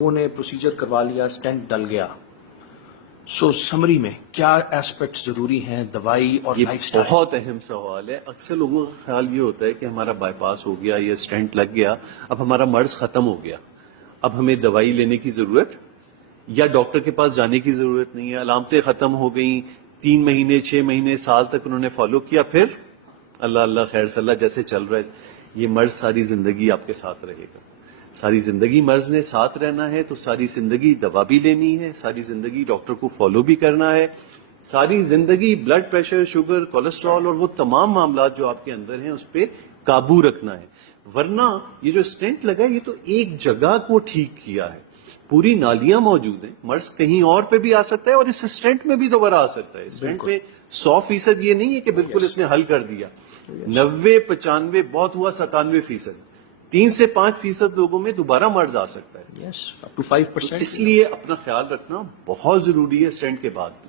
وہ نے پروسیجر کروا لیا، اسٹینٹ ڈل گیا، سو سمری میں کیا ایسپیکٹ ضروری ہیں دوائی اور یہ لائف سٹائل؟ بہت اہم سوال ہے. اکثر لوگوں کا خیال یہ ہوتا ہے کہ ہمارا بائی پاس ہو گیا یا اسٹینٹ لگ گیا، اب ہمارا مرض ختم ہو گیا، اب ہمیں دوائی لینے کی ضرورت یا ڈاکٹر کے پاس جانے کی ضرورت نہیں ہے، علامتیں ختم ہو گئیں، 3 مہینے 6 مہینے سال تک انہوں نے فالو کیا، پھر اللہ اللہ خیر صلی اللہ جیسے چل رہا ہے. یہ مرض ساری زندگی آپ کے ساتھ رہے گا. ساری زندگی مرض نے ساتھ رہنا ہے تو ساری زندگی دوا بھی لینی ہے، ساری زندگی ڈاکٹر کو فالو بھی کرنا ہے، ساری زندگی بلڈ پریشر، شوگر، کولیسٹرول اور وہ تمام معاملات جو آپ کے اندر ہیں اس پہ قابو رکھنا ہے. ورنہ یہ جو اسٹینٹ لگا ہے یہ تو ایک جگہ کو ٹھیک کیا ہے، پوری نالیاں موجود ہیں. مرض کہیں اور پہ بھی آ سکتا ہے اور اس اسٹینٹ میں بھی دوبارہ آ سکتا ہے. اسٹینٹ میں 100% یہ نہیں ہے کہ بالکل اس نے حل کر دیا. 90 95 بہت ہوا 97%، 3 سے 5% لوگوں میں دوبارہ مرض آ سکتا ہے. Yes, up to 5%. اس لیے اپنا خیال رکھنا بہت ضروری ہے اسٹینٹ کے بعد بھی.